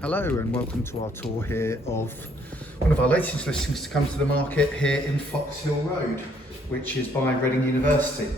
Hello and welcome to our tour here of one of our latest listings to come to the market here in Foxhill Road, which is by Reading University.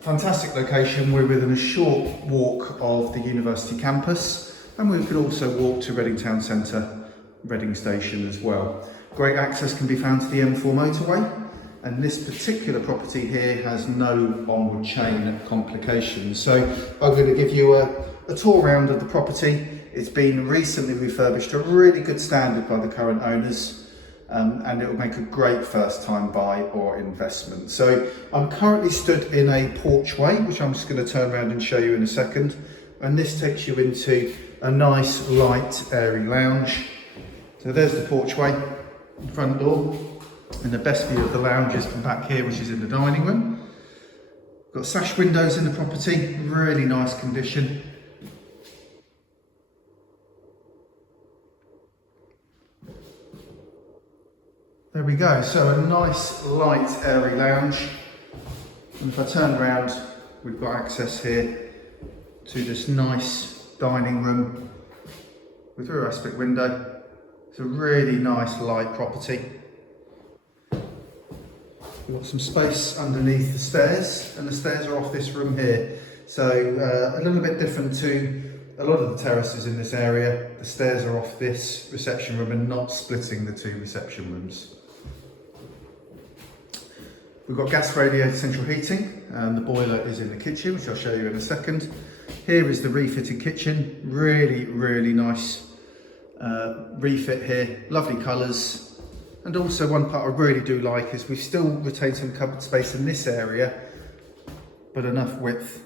Fantastic location. We're within a short walk of the university campus, and we can also walk to Reading Town Centre, Reading Station as well. Great access can be found to the M4 motorway, and this particular property here has no onward chain complications. So I'm going to give you a tour round of the property. It's been recently refurbished to a really good standard by the current owners, and it will make a great first time buy or investment. So I'm currently stood in a porchway, which I'm just going to turn around and show you in a second. And this takes you into a nice, light, airy lounge. So there's the porchway, front door, and the best view of the lounge is from back here, which is in the dining room. Got sash windows in the property, really nice condition. There we go, so a nice, light, airy lounge. And if I turn around, we've got access here to this nice dining room with rear aspect window. It's a really nice, light property. We've got some space underneath the stairs, and the stairs are off this room here. So a little bit different to a lot of the terraces in this area. The stairs are off this reception room and not splitting the two reception rooms. We've got gas radiator central heating, and the boiler is in the kitchen, which I'll show you in a second. Here is the refitted kitchen, really nice refit here, lovely colours. And also one part I really do like is we still retain some cupboard space in this area, but enough width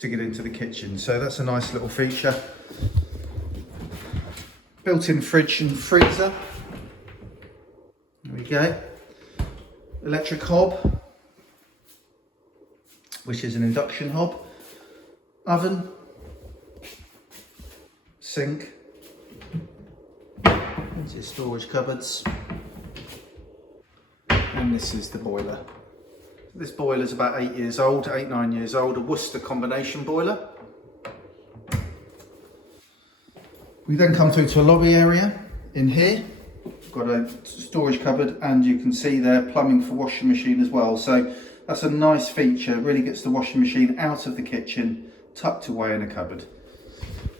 to get into the kitchen. So that's a nice little feature. Built-in fridge and freezer. There we go. Electric hob, which is an induction hob. Oven. Sink. Into your storage cupboards. And this is the boiler. This boiler is about 8 years old, 8-9 years old, a Worcester combination boiler. We then come through to a lobby area in here. Got a storage cupboard, and you can see there plumbing for washing machine as well. So that's a nice feature. It really gets the washing machine out of the kitchen, tucked away in a cupboard.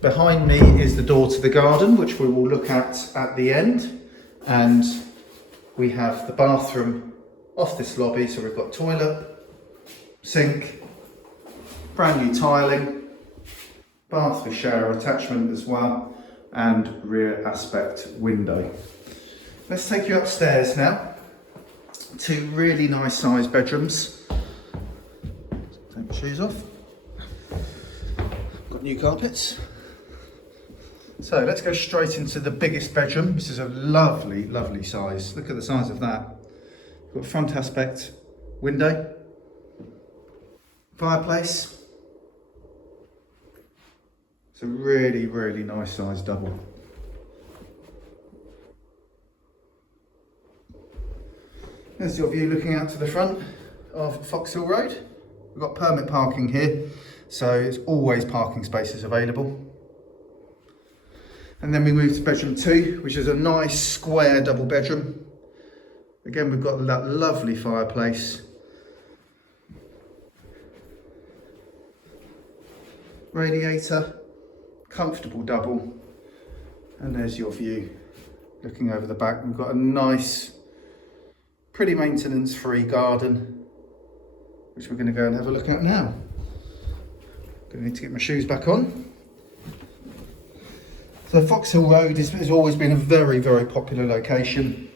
Behind me is the door to the garden, which we will look at the end. And we have the bathroom off this lobby. So we've got toilet, sink, brand new tiling, bath with shower attachment as well, and rear aspect window. Let's take you upstairs now. Two really nice sized bedrooms. Take my shoes off. Got new carpets. So let's go straight into the biggest bedroom. This is a lovely size. Look at the size of that. Got front aspect window, fireplace. It's a really nice size double. There's your view looking out to the front of Foxhill Road. We've got permit parking here, so it's always parking spaces available. And then we move to bedroom 2, which is a nice square double bedroom. Again, we've got that lovely fireplace. Radiator, comfortable double. And there's your view looking over the back. We've got a nice, pretty maintenance-free garden, which we're going to go and have a look at now. Going to need to get my shoes back on. So Foxhill Road has always been a very popular location.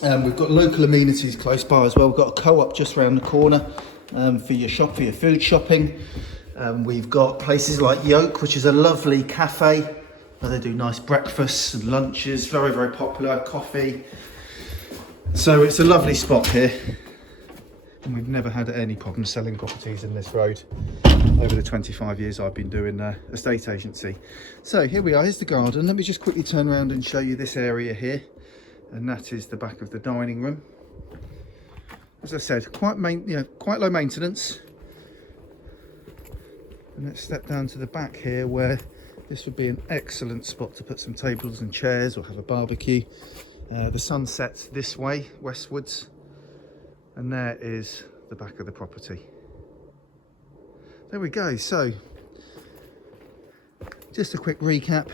We've got local amenities close by as well. We've got a co-op just around the corner for your food shopping. We've got places like Yoke, which is a lovely cafe where they do nice breakfasts and lunches, very popular, coffee. So it's a lovely spot here, and we've never had any problem selling properties in this road over the 25 years I've been doing estate agency. So here we are, here's the garden. Let me just quickly turn around and show you this area here, and that is the back of the dining room. As I said, quite low maintenance. And let's step down to the back here where This would be an excellent spot to put some tables and chairs or have a barbecue. The sun sets this way, westwards, and there is the back of the property. There we go. So, just a quick recap.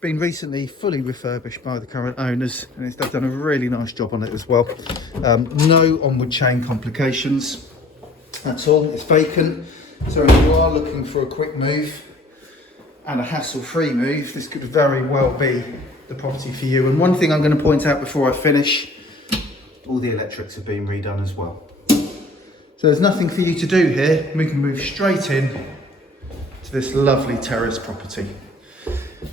Been recently fully refurbished by the current owners, and they've done a really nice job on it as well. No onward chain complications at all. It's vacant, so if you are looking for a quick move and a hassle-free move, this could very well be the property for you. And one thing I'm going to point out before I finish, all the electrics have been redone as well. So there's nothing for you to do here. We can move straight in to this lovely terrace property.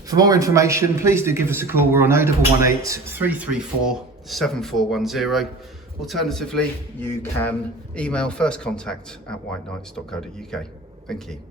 For more information, please do give us a call. We're on 0118 334 7410. Alternatively, you can email firstcontact@whiteknights.co.uk. Thank you.